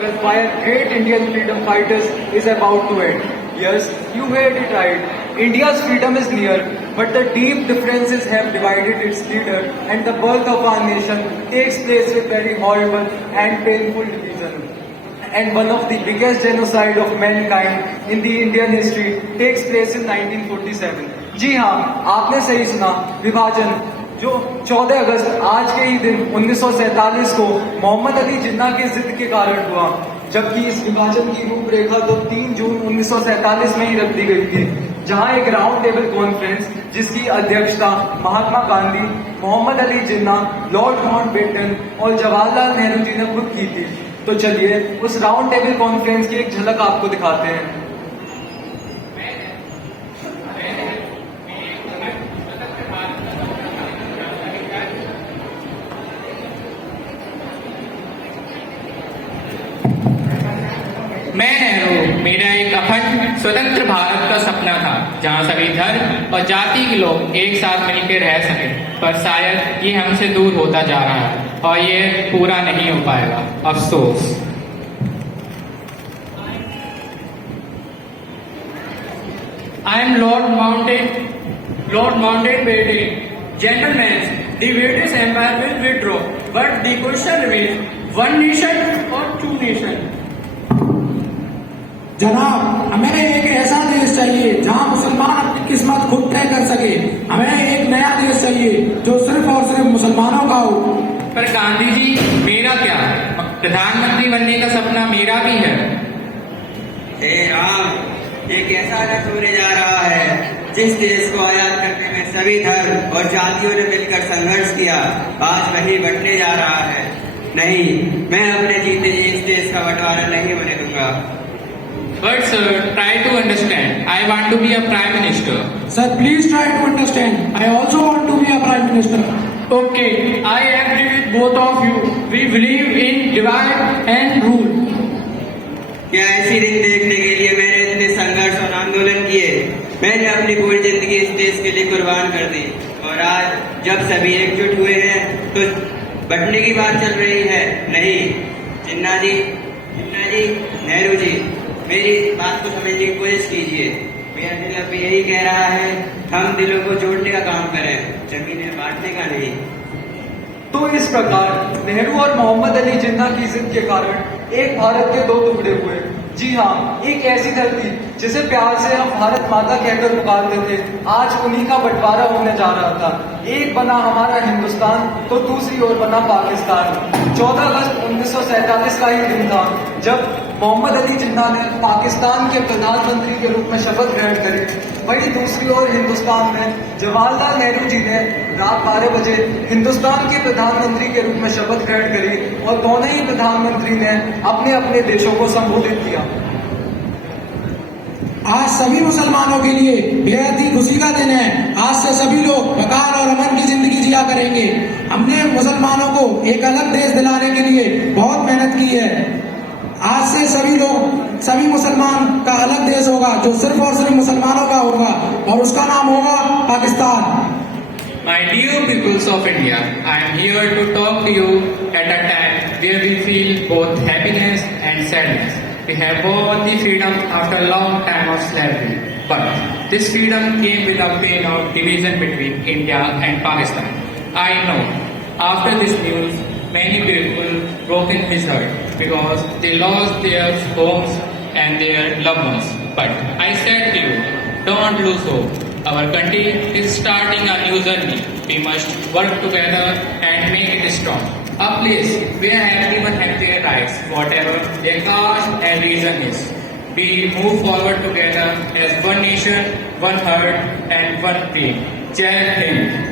by a great Indian freedom fighters is about to end. Yes, you heard it right. India's freedom is near, but the deep differences have divided its leader, and the birth of our nation takes place with very horrible and painful division. And one of the biggest genocide of mankind in the Indian history takes place in 1947. जी हाँ, आपने सही सुना, विभाजन जो 14 अगस्त आज के ही दिन 1947 को मोहम्मद अली जिन्ना की जिद के कारण हुआ, जबकि इस विभाजन की रूपरेखा तो 3 जून 1947 में ही रख दी गई थी, जहां एक राउंड टेबल कॉन्फ्रेंस जिसकी अध्यक्षता महात्मा गांधी, मोहम्मद अली जिन्ना, लॉर्ड माउंटबेटन और जवाहरलाल नेहरू जी ने खुद की थी। तो चलिए उस राउंड टेबल कॉन्फ्रेंस की एक झलक आपको दिखाते हैं। मैं नेहरू, मेरा एक अखंड स्वतंत्र भारत का सपना था जहां सभी धर्म और जाति के लोग एक साथ मिलकर रह सके, पर शायद ये हमसे दूर होता जा रहा है और ये पूरा नहीं हो पाएगा, अफसोस। I am Lord Mountbatten. Gentlemen, the British Empire will withdraw, but the question remains: one nation or two nations? जनाब, हमें एक ऐसा देश चाहिए जहां मुसलमान अपनी किस्मत खुद तय कर सके। हमें एक नया देश चाहिए जो सिर्फ और सिर्फ मुसलमानों का हो। पर गांधी जी, मेरा क्या? प्रधानमंत्री बनने का सपना मेरा भी है। हे राम, ये कैसा रथ होने जा रहा है? जिस देश को आजाद करने में सभी धर्म और जातियों ने मिलकर संघर्ष किया, आज वही बंटने जा रहा है। नहीं, मैं अपने जीते जी इस देश का बंटवारा नहीं होने दूंगा। But sir, try to understand. I want to be a prime minister. Sir, please try to understand. I also want to be a prime minister. Okay, I agree with both of you. We believe in divide and rule. क्या ऐसी दिन देखने के लिए मैंने इतने संघर्ष और आंदोलन किए? मैंने अपनी पूरी जिंदगी इस देश के लिए कुर्बान कर दी, और आज जब सभी एकजुट हुए हैं तो बंटने की बात चल रही है। नहीं, जिन्ना जी, नेहरू जी, मेरी बात को समझने की कोशिश कीजिए। मेरा दिल अब यही कह रहा है, हम दिलों को जोड़ने का काम करें, जमीनें बांटने का नहीं। तो इस प्रकार नेहरू और मोहम्मद अली जिन्ना की जिद के कारण एक भारत के 2 टुकड़े हुए। जी हाँ, एक ऐसी धरती जिसे प्यार से हम भारत माता कहकर पुकारते थे, आज उन्हीं का बंटवारा होने जा रहा था। एक बना हमारा हिंदुस्तान तो दूसरी ओर बना पाकिस्तान। 14 अगस्त 1947 का ही दिन था जब मोहम्मद अली जिन्ना ने पाकिस्तान के प्रधानमंत्री के रूप में शपथ ग्रहण करी। वहीं दूसरी ओर हिंदुस्तान में जवाहरलाल नेहरू जी ने रात 12 बजे हिंदुस्तान के प्रधानमंत्री के रूप में शपथ ग्रहण करी, और दोनों ही प्रधानमंत्री ने अपने अपने देशों को संबोधित किया। आज सभी मुसलमानों के लिए बेहद ही खुशी का दिन है। आज से सभी लोग वकार और अमन की जिंदगी जिया करेंगे। हमने मुसलमानों को एक अलग देश दिलाने के लिए बहुत मेहनत की है। आज से सभी मुसलमान का अलग देश होगा जो सिर्फ और सिर्फ मुसलमानों का होगा, और उसका नाम होगा Pakistan. My dear peoples of India, I am here to talk to you at a time where we feel both happiness and sadness. We have won the freedom after a long time of slavery, but this freedom came with the pain of division between India and Pakistan. I know, after this news, many people broke in his heart because they lost their homes and their loved ones. But I said to you, don't lose hope. Our country is starting a new journey. We must work together and make it strong. A place where everyone has their rights, whatever their caste and religion is. We move forward together as one nation, one heart and one dream. Jai Hind.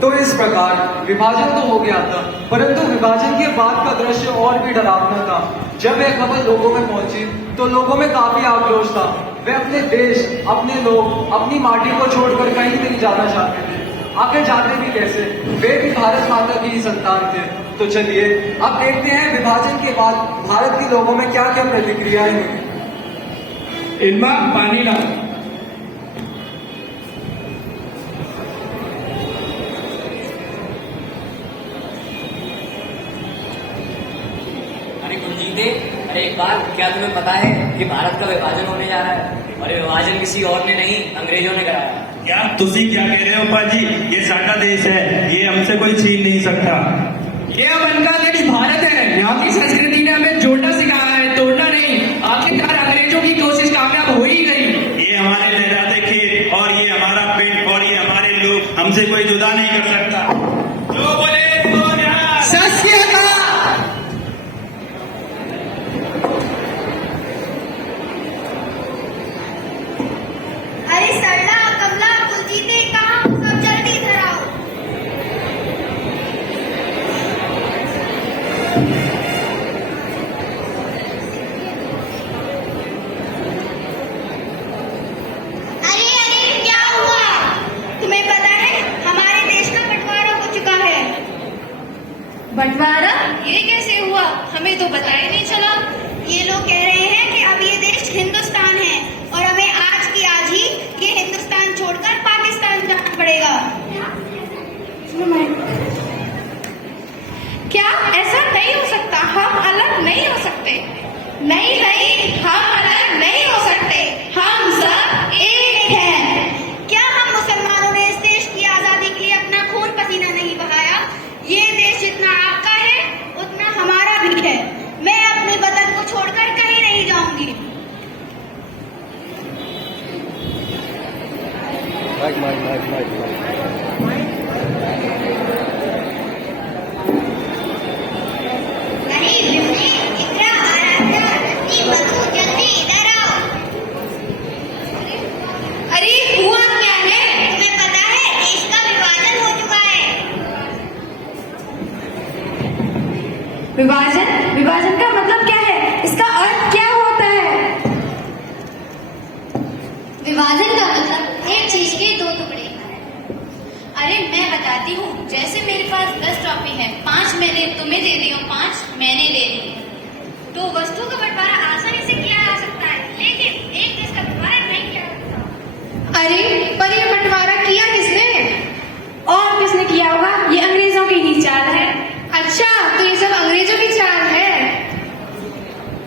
तो इस प्रकार विभाजन तो हो गया था, परंतु विभाजन के बाद का दृश्य और भी डरावना था। जब यह खबर लोगों में पहुंची तो लोगों में काफी आक्रोश था। वे अपने देश, अपने लोग, अपनी माटी को छोड़कर कहीं नहीं जाना चाहते थे। आगे जाते भी कैसे? वे भी भारत माता की ही संतान थे। तो चलिए अब देखते हैं विभाजन के बाद भारत के लोगों में क्या क्या प्रतिक्रियाएं हुई। इल्मा पानी ला। अरे गुरुजी, जीते। अरे एक बार, क्या तुम्हें पता है कि भारत का विभाजन होने जा रहा है? और ये विभाजन किसी और ने नहीं, अंग्रेजों ने कराया। क्या तुसी क्या कह रहे हो पाजी? ये साडा देश है, ये हमसे कोई छीन नहीं सकता। ये अब उनका देश भारत है। यहाँ की संस्कृति ने हमें जोड़ना सिखाया है, तोड़ना नहीं। आखिरकार अंग्रेजों की कोशिश कामयाब हो ही गई। ये हमारे लहराते खेत और ये हमारा पेट और ये हमारे लोग, हमसे कोई जुदा नहीं कर सकता। जो बोले तो न्याय। सत्य का अरे सरला कमला कुलजीते कहाँ हो? सब जल्दी इधर आओ। अरे अरे क्या हुआ? तुम्हें पता है हमारे देश का बंटवारा हो चुका है। बंटवारा? ये कैसे हुआ? हमें तो पता ही नहीं चला। ये लोग कह रहे हैं कि अब ये देश हिंदुस्तान है और हमें आज की आज ही ये हिंदुस्तान छोड़कर पाकिस्तान जाना पड़ेगा। क्या ऐसा नहीं हो सकता? हम अलग नहीं हो सकते। नहीं नहीं, हम अलग नहीं हो सकते। हम सब एक हैं। क्या हम मुसलमानों ने इस देश की आजादी के लिए अपना खून पसीना नहीं बहाया? ये देश जितना आपका है उतना हमारा भी है। मैं अपने वतन को छोड़कर कहीं नहीं जाऊंगी। नहीं बिल्ली, इधर आ रहा है। मधु जल्दी इधर आओ। अरे हुआ क्या है? तुम्हें पता है देश का विभाजन हो चुका है। विभाजन? विभाजन का मतलब क्या है? इसका अर्थ क्या होता है? विभाजन का मतलब एक चीज के दो टुकड़े। अरे मैं बताती हूँ। जैसे मेरे पास 10 ट्रॉफी है, 5 मैंने तुम्हें दे दी और 5 मैंने दे दी, तो वस्तु का बंटवारा आसानी से किया जा सकता है, लेकिन एक देश का बंटवारा नहीं किया जा सकता। अरे पर ये बंटवारा किया किसने? और किसने किया होगा? ये अंग्रेजों की ही चाल है। अच्छा, तो ये सब अंग्रेजों की चाल है?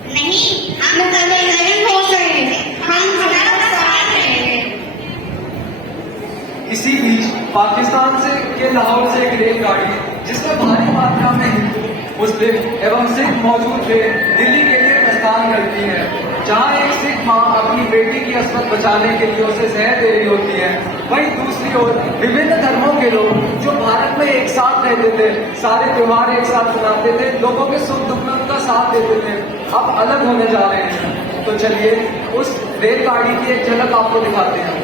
नहीं, हम नहीं हो सकते। हम हमारा साथ रहेंगे। इसी बीच पाकिस्तान से के लाहौर से एक रेलगाड़ी जिसमें भारी मात्रा में हिंदू, मुस्लिम एवं सिख मौजूद थे, दिल्ली के लिए प्रस्थान करती है, जहां एक सिख मां अपनी बेटी की अस्मत बचाने के लिए उसे जहर दे रही होती है। वहीं दूसरी ओर विभिन्न धर्मों के लोग जो भारत में एक साथ रहते थे, सारे त्योहार एक साथ मनाते थे, लोगों के सुख दुख में उनका साथ देते थे, अब अलग होने जा रहे हैं। तो चलिए उस रेलगाड़ी की एक झलक आपको दिखाते हैं।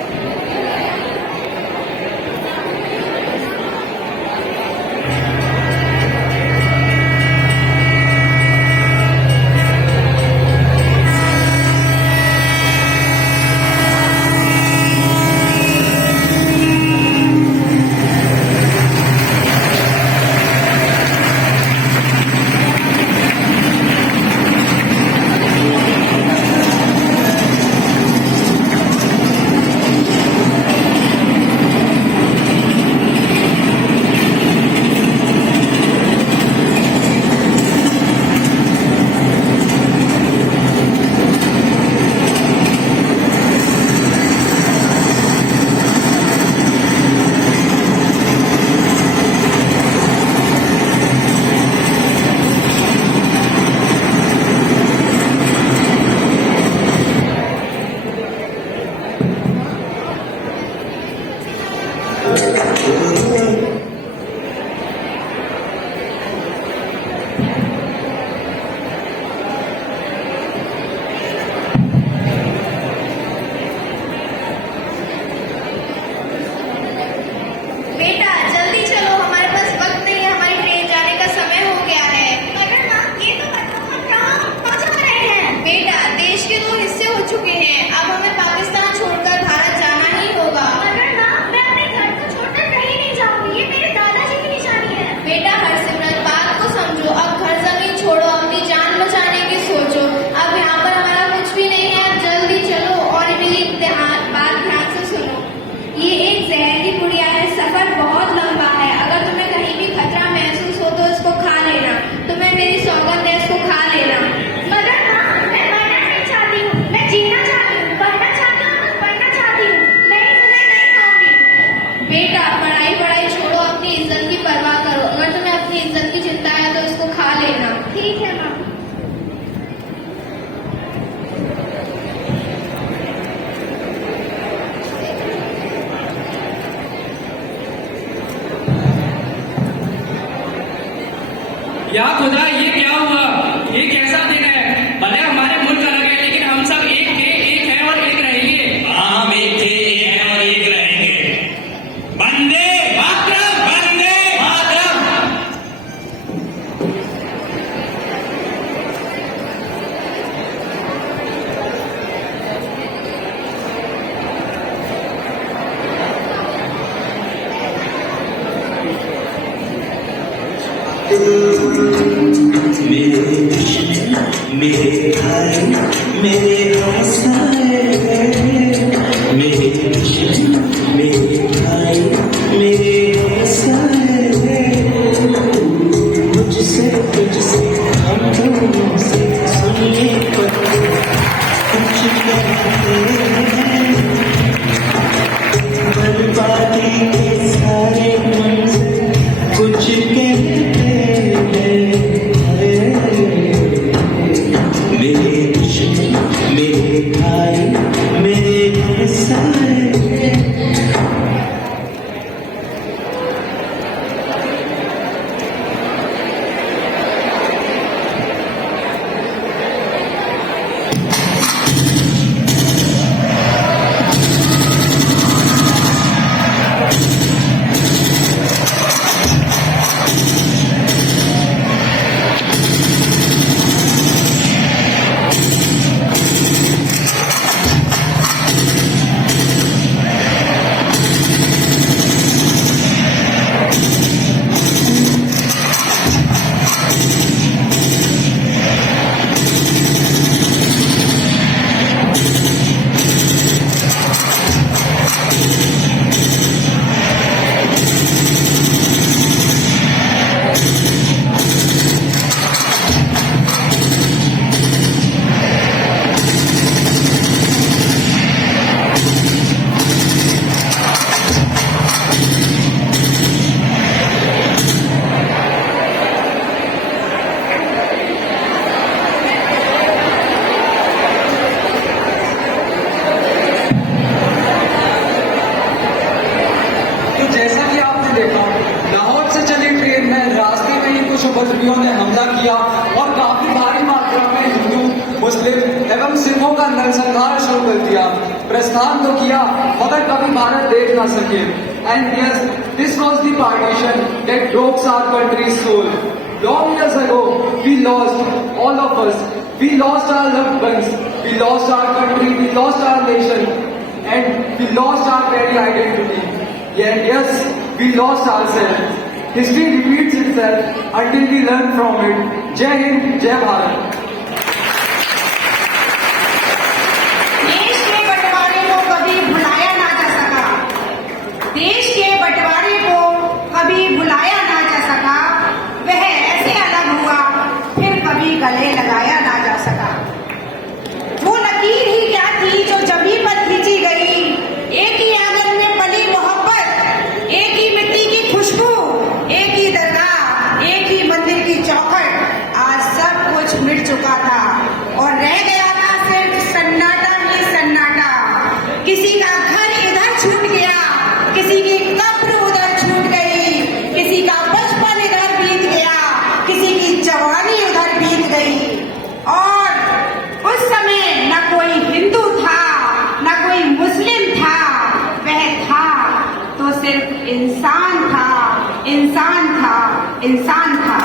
मेरे दुश्मन मेरे भाई मेरे हमसाए, मेरे दुश्मन मेरे भाई मेरे हमसाए, मुझसे तुझसे हम दोनों से सुनिए पत्ते कुछ कहते हैं, बर्बादी के सारे मंज़िल कुछ कहते हैं। मेरे दुश्मन मेरे भाई मेरे हमसाए। उपद्रवियों ने हमला किया और काफी भारी मात्रा में हिंदू मुस्लिम एवं सिखों का नरसंहार शुरू कर दिया। प्रस्थान तो किया मगर कभी भारत देख ना सके। And yes, this was the partition that broke our country's soul. Long years ago, we lost, all of us, we lost our loved ones, we lost our country, we lost our nation, and we lost our very identity. And yes, we lost ourselves. History repeats itself until we learn from it. Jai Hind, Jai Bharat. देश के बंटवारे को कभी भुलाया ना जा सका, देश के बंटवारे को कभी भुलाया ना जा सका, वह ऐसे अलग हुआ फिर कभी गले लगाया ना जा सका। वो लकीर ही क्या थी जो जमी पर खींची गई, एक ही आंगन में पली मोहब्बत, एक ही मिट्टी की खुशबू, एक ही दरगाह, एक ही मंदिर की चौखट। आज सब कुछ मिट चुका था और रह गया था सिर्फ सन्नाटा ही सन्नाटा। किसी का घर इधर छूट गया, किसी की कब्र उधर छूट गई, किसी का बचपन इधर बीत गया, किसी की जवानी उधर बीत गई। और उस समय न कोई हिंदू था न कोई मुस्लिम था, वह था तो सिर्फ इंसान था, इंसान था, इंसान था।